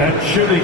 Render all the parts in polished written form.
at shooting.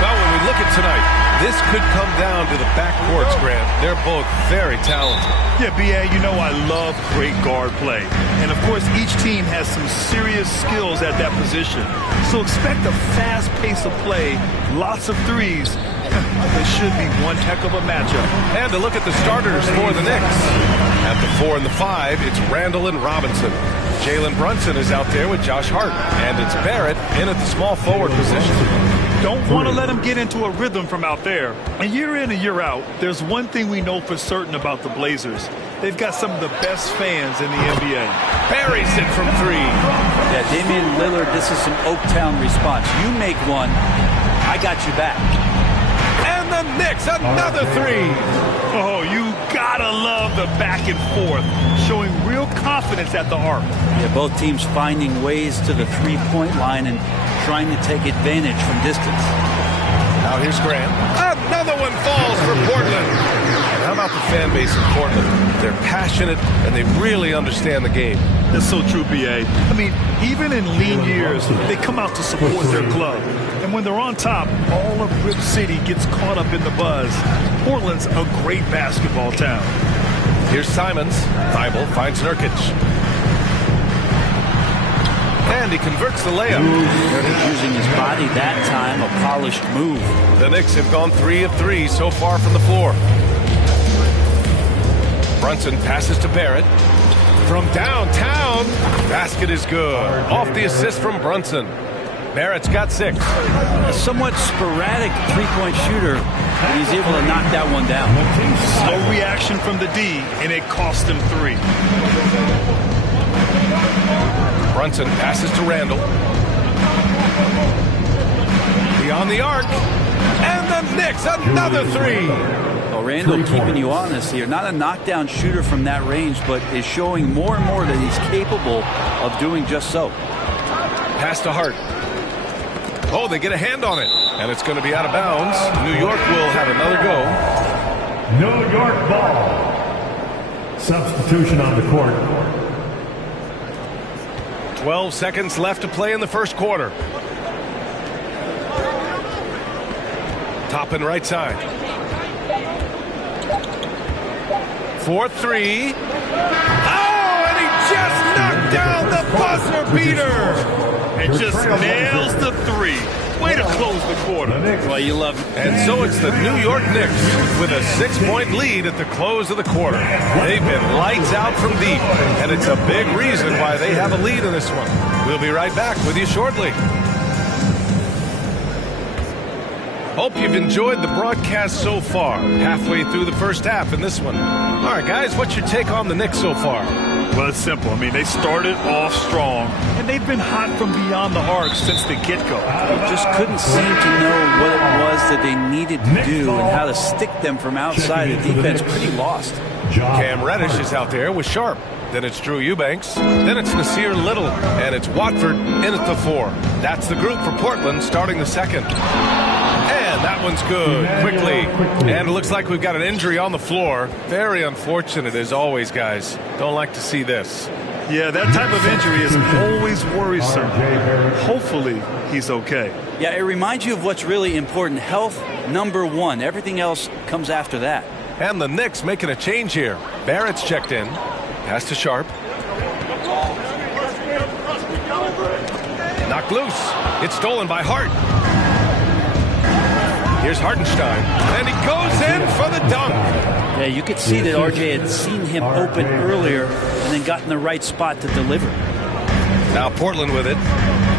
Well, when we look at tonight, this could come down to the backcourts, Grant. They're both very talented. Yeah, B.A., you know I love great guard play. And, of course, each team has some serious skills at that position. So expect a fast pace of play, lots of threes. It should be one heck of a matchup. And to look at the starters for the Knicks. At the 4 and the 5, it's Randall and Robinson. Jalen Brunson is out there with Josh Hart. And it's Barrett in at the small forward position. Don't want to let them get into a rhythm from out there. And year in and year out, there's one thing we know for certain about the Blazers. They've got some of the best fans in the NBA. Barry's it from 3. Yeah, Damian Lillard, this is some Oaktown response. You make one, I got you back. And the Knicks, another 3. Oh, you gotta love the back and forth, showing real confidence at the arc. Yeah, both teams finding ways to the three-point line and trying to take advantage from distance. Now here's Grant. Another one falls for Portland. And how about the fan base in Portland? They're passionate and they really understand the game. That's so true, B.A. I mean, even in lean years, they come out to support their club. And when they're on top, all of Rip City gets caught up in the buzz. Portland's a great basketball town. Here's Simons. Thibault finds Nurkic. And he converts the layup. Nurkic using his body that time, a polished move. The Knicks have gone 3 of 3 so far from the floor. Brunson passes to Barrett. From downtown, basket is good. Off the assist from Brunson. Barrett's got 6. A somewhat sporadic three-point shooter, but he's able to knock that one down. Slow reaction from the D, and it cost him 3. Brunson passes to Randall. Beyond the arc. And the Knicks, another 3. Well, Randall keeping you honest here. Not a knockdown shooter from that range, but is showing more and more that he's capable of doing just so. Pass to Hart. Oh, they get a hand on it. And it's going to be out of bounds. New York will have another go. New York ball. Substitution on the court. 12 seconds left to play in the first quarter. Top and right side. 4-3. Oh, and he just knocked down the buzzer beater. And just nails the 3. Way to close the quarter. Well, you love it. And so it's the New York Knicks with a 6-point lead at the close of the quarter. They've been lights out from deep, and it's a big reason why they have a lead in this one. We'll be right back with you shortly. Hope you've enjoyed the broadcast so far. Halfway through the first half in this one. All right, guys, what's your take on the Knicks so far? Well, it's simple. I mean, they started off strong, and they've been hot from beyond the arc since the get-go. They just couldn't seem to know what it was that they needed to do and how to stick them from outside. The defense pretty lost. Cam Reddish is out there with Sharp. Then it's Drew Eubanks. Then it's Nasir Little. And it's Watford in at the 4. That's the group for Portland starting the second. And that one's good, quickly. And it looks like we've got an injury on the floor. Very unfortunate as always, guys. Don't like to see this. Yeah, that type of injury is always worrisome. Hopefully, he's okay. Yeah, it reminds you of what's really important. Health, number 1. Everything else comes after that. And the Knicks making a change here. Barrett's checked in. Pass to Sharp. Knocked loose. It's stolen by Hart. Here's Hartenstein, and he goes in for the dunk. Yeah, you could see that RJ had seen him open earlier and then got in the right spot to deliver. Now Portland with it.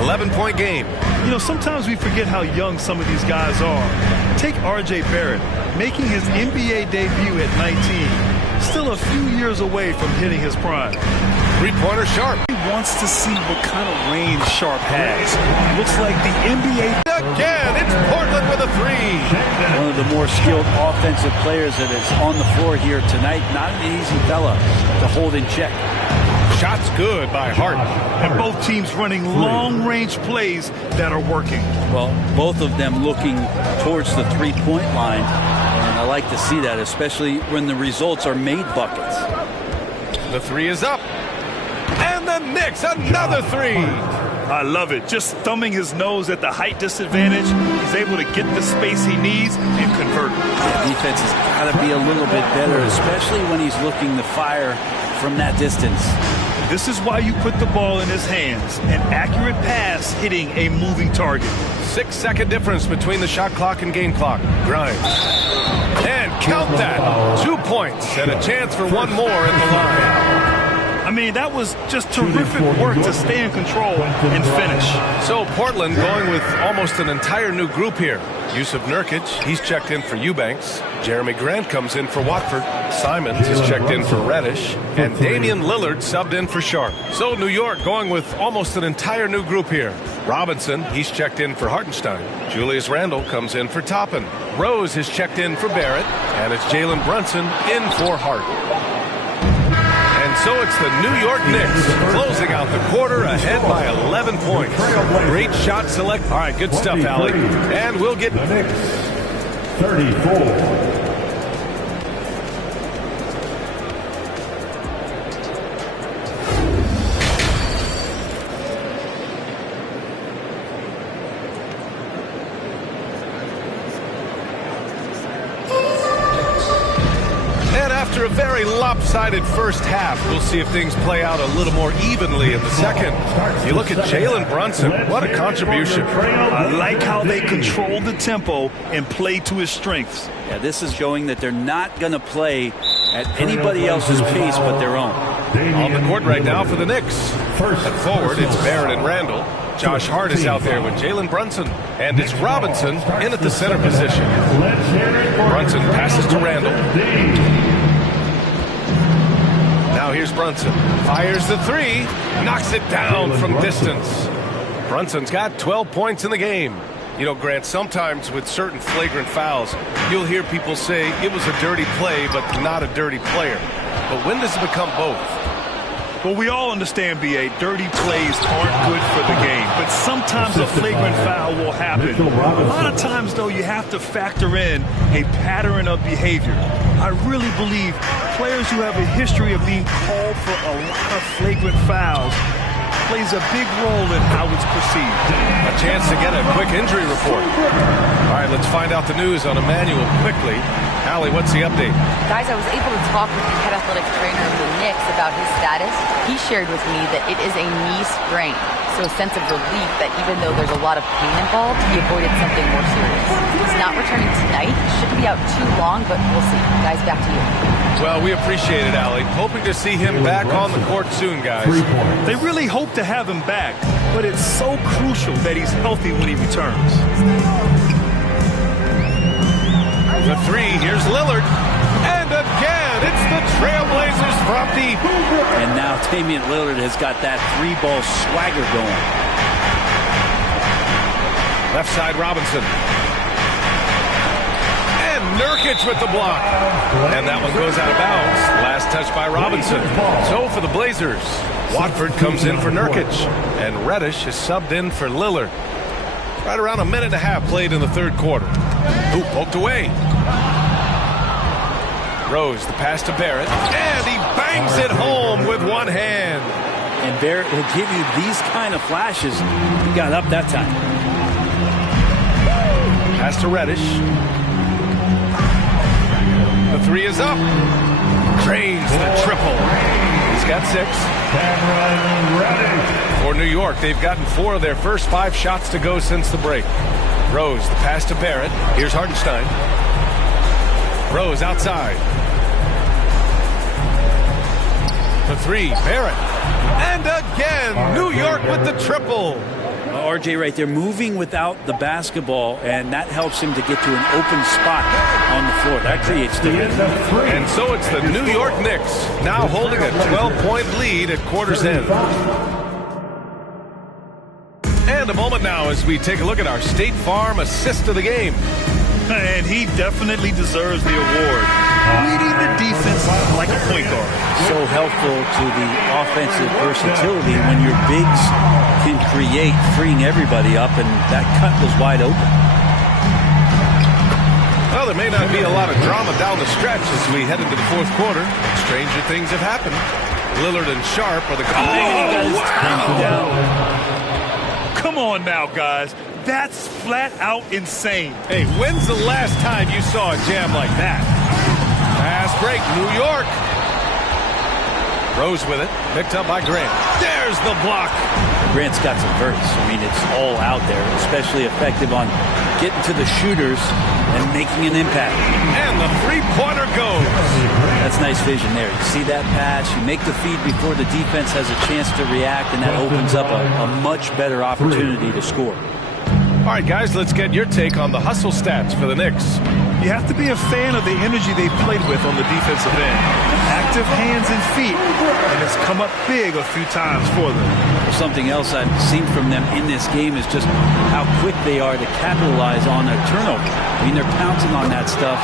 11-point game. You know, sometimes we forget how young some of these guys are. Take RJ Barrett, making his NBA debut at 19. Still a few years away from hitting his prime. Three-pointer Sharp. He wants to see what kind of range Sharp has. Looks like the NBA. Again, it's Portland with a 3. One of the more skilled offensive players that is on the floor here tonight. Not an easy fella to hold in check. Shots good by Hart. And both teams running long-range plays that are working. Well, both of them looking towards the three-point line. And I like to see that, especially when the results are made buckets. The 3 is up. And the Knicks, another 3. I love it. Just thumbing his nose at the height disadvantage, he's able to get the space he needs and convert. Yeah, defense has got to be a little bit better, especially when he's looking to fire from that distance. This is why you put the ball in his hands. An accurate pass hitting a moving target. 6-second difference between the shot clock and game clock. Grimes. And count that. 2 points and a chance for one more at the line. I mean, that was just terrific work to stay in control and finish. So Portland going with almost an entire new group here. Yusuf Nurkic, he's checked in for Eubanks. Jeremy Grant comes in for Watford. Simons is checked in for Reddish. And Damian Lillard subbed in for Sharp. So New York going with almost an entire new group here. Robinson, he's checked in for Hartenstein. Julius Randle comes in for Toppin. Rose is checked in for Barrett. And it's Jalen Brunson in for Hart. And so it's the New York Knicks closing out the quarter ahead by 11 points. Great shot select. All right, good stuff, Allie. And we'll get... The Knicks, 34. After a very lopsided first half, we'll see if things play out a little more evenly in the second. You look at Jalen Brunson, what a contribution. I like how they control the tempo and play to his strengths. Yeah, this is showing that they're not going to play at anybody else's pace but their own. On the court right now for the Knicks. At forward, it's Barrett and Randall. Josh Hart is out there with Jalen Brunson. And it's Robinson in at the center position. Brunson passes to Randall. Now here's Brunson. Fires the three. Knocks it down from distance. Brunson's got 12 points in the game. You know, Grant, sometimes with certain flagrant fouls, you'll hear people say it was a dirty play, but not a dirty player. But when does it become both? Well, we all understand, B.A., dirty plays aren't good for the game, but sometimes a flagrant foul will happen. A lot of times, though, you have to factor in a pattern of behavior. I really believe players who have a history of being called for a lot of flagrant fouls plays a big role in how it's perceived. A chance to get a quick injury report. All right, let's find out the news on Emmanuel quickly. Allie, what's the update? Guys, I was able to talk with the head athletic trainer of the Knicks about his status. He shared with me that it is a knee sprain. So a sense of relief that even though there's a lot of pain involved, he avoided something more serious. He's not returning tonight. Shouldn't be out too long, but we'll see. Guys, back to you. Well, we appreciate it, Allie. Hoping to see him back on the court soon, guys. They really hope to have him back, but it's so crucial that he's healthy when he returns. The three, here's Lillard. And again, it's the Trailblazers from deep. And now Damian Lillard has got that three-ball swagger going. Left side, Robinson. And Nurkic with the block. And that one goes out of bounds. Last touch by Robinson. So for the Blazers, Watford comes in for Nurkic. And Reddish is subbed in for Lillard. Right around a minute and a half played in the third quarter. Ooh, poked away. Rose, the pass to Barrett. And he bangs it home with one hand. And Barrett will give you these kind of flashes. He got up that time. Pass to Reddish. The three is up. Drains the triple. He's got 6. For New York, they've gotten 4 of their first 5 shots to go since the break. Rose, the pass to Barrett. Here's Hartenstein. Rose outside. The three, Barrett. And again, New York with the triple. RJ right there moving without the basketball, and that helps him to get to an open spot on the floor. That creates difference. And so it's the New York Knicks now holding a 12-point lead at quarter's end. And a moment now as we take a look at our State Farm assist of the game. And he definitely deserves the award. Reading the defense like a point guard. So helpful to the offensive versatility when your bigs can create, freeing everybody up, and that cut was wide open. Well, there may not be a lot of drama down the stretch as we head into the fourth quarter. Stranger things have happened. Lillard and Sharp are the... Oh, wow! Come on now, guys. That's flat out insane. Hey, when's the last time you saw a jam like that? Pass break, New York. Rose with it, picked up by Grant. There's the block. Grant's got some verts. I mean, it's all out there, especially effective on getting to the shooters and making an impact. And the three-pointer goes. That's nice vision there. You see that pass, you make the feed before the defense has a chance to react, and that opens up a much better opportunity to score. All right, guys, let's get your take on the hustle stats for the Knicks. You have to be a fan of the energy they played with on the defensive end. Active hands and feet, and it's come up big a few times for them. Something else I've seen from them in this game is just how quick they are to capitalize on a turnover. I mean, they're pouncing on that stuff.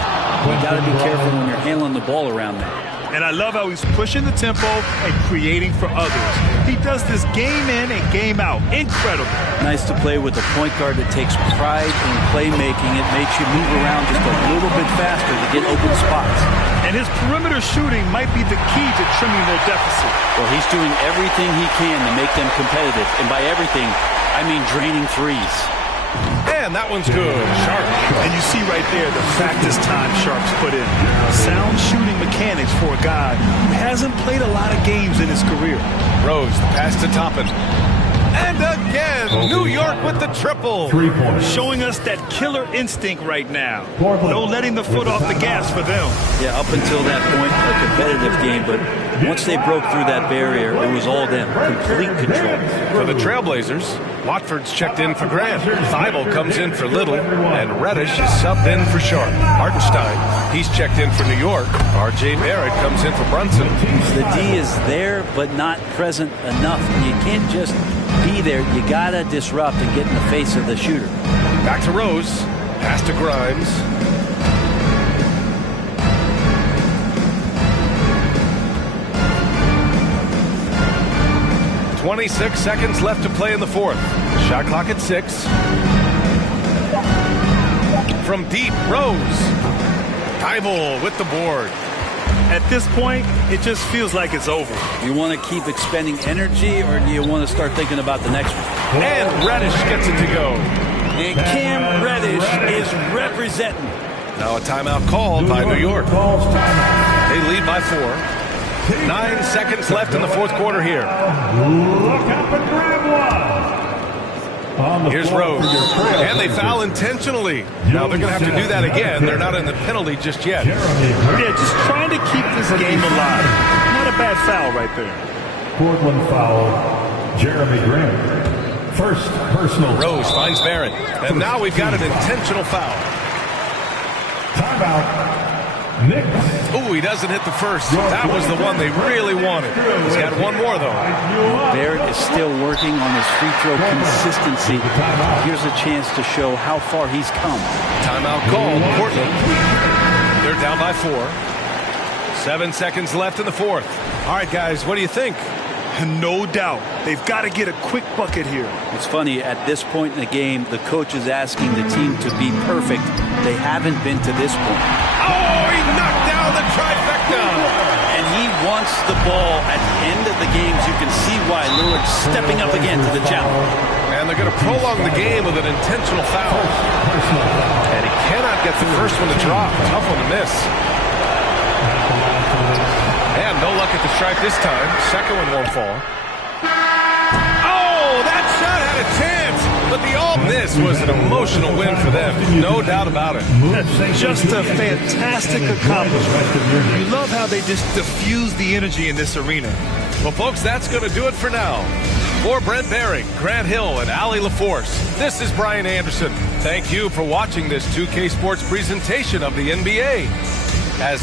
You got to be careful when you're handling the ball around them. And I love how he's pushing the tempo and creating for others. He does this game in and game out. Incredible. Nice to play with a point guard that takes pride in playmaking. It makes you move around just a little bit faster to get open spots. And his perimeter shooting might be the key to trimming their deficit. Well, he's doing everything he can to make them competitive. And by everything, I mean draining threes. And that one's good. Sharp. And you see right there the practice time Sharp's put in. Sound shooting mechanics for a guy who hasn't played a lot of games in his career. Rose, the pass to Toppin. And again, New York with the triple. 3 points. Showing us that killer instinct right now. No letting the foot off the gas for them. Yeah, up until that point, a competitive game, but once they broke through that barrier, it was all them. Complete control. For the Trailblazers, Watford's checked in for Grant. Thibault comes in for Little, and Reddish is subbed in for Sharp. Hartenstein, he's checked in for New York. R.J. Barrett comes in for Brunson. The D is there, but not present enough. You can't just be there. You got to disrupt and get in the face of the shooter. Back to Rose. Pass to Grimes. .26 seconds left to play in the fourth. Shot clock at 6. From deep, Rose. Thibault with the board. At this point, it just feels like it's over. You want to keep expending energy, or do you want to start thinking about the next one? And Reddish gets it to go. And Cam Reddish is representing. Now a timeout called by New York. They lead by 4. 9 seconds left in the fourth quarter here. Look up and grab one. Here's Rose. And they foul intentionally. Now they're going to have to do that again. They're not in the penalty just yet. Yeah, just trying to keep this game alive. Not a bad foul right there. Portland foul, Jeremy Grant. First personal. Rose finds Barrett. And now we've got an intentional foul. Timeout. Knicks. Ooh, he doesn't hit the first. That was the one they really wanted. He's got one more, though. Barrett is still working on his free throw consistency. Here's a chance to show how far he's come. Timeout called, Portland. They're down by 4. 7 seconds left in the fourth. All right, guys, what do you think? No doubt. They've got to get a quick bucket here. It's funny, at this point in the game, the coach is asking the team to be perfect. They haven't been to this point. Oh, he knocked down the trifecta. And he wants the ball at the end of the games. You can see why Lillard's stepping up again to the challenge. And they're going to prolong the game with an intentional foul. And he cannot get the first one to drop. Tough one to miss. And no luck at the stripe this time. Second one won't fall. Oh, that shot had a chance. But this was an emotional win for them. No doubt about it. Just a fantastic accomplishment. You love how they just diffuse the energy in this arena. Well, folks, that's going to do it for now. For Brent Behring, Grant Hill, and Allie LaForce, this is Brian Anderson. Thank you for watching this 2K Sports presentation of the NBA. As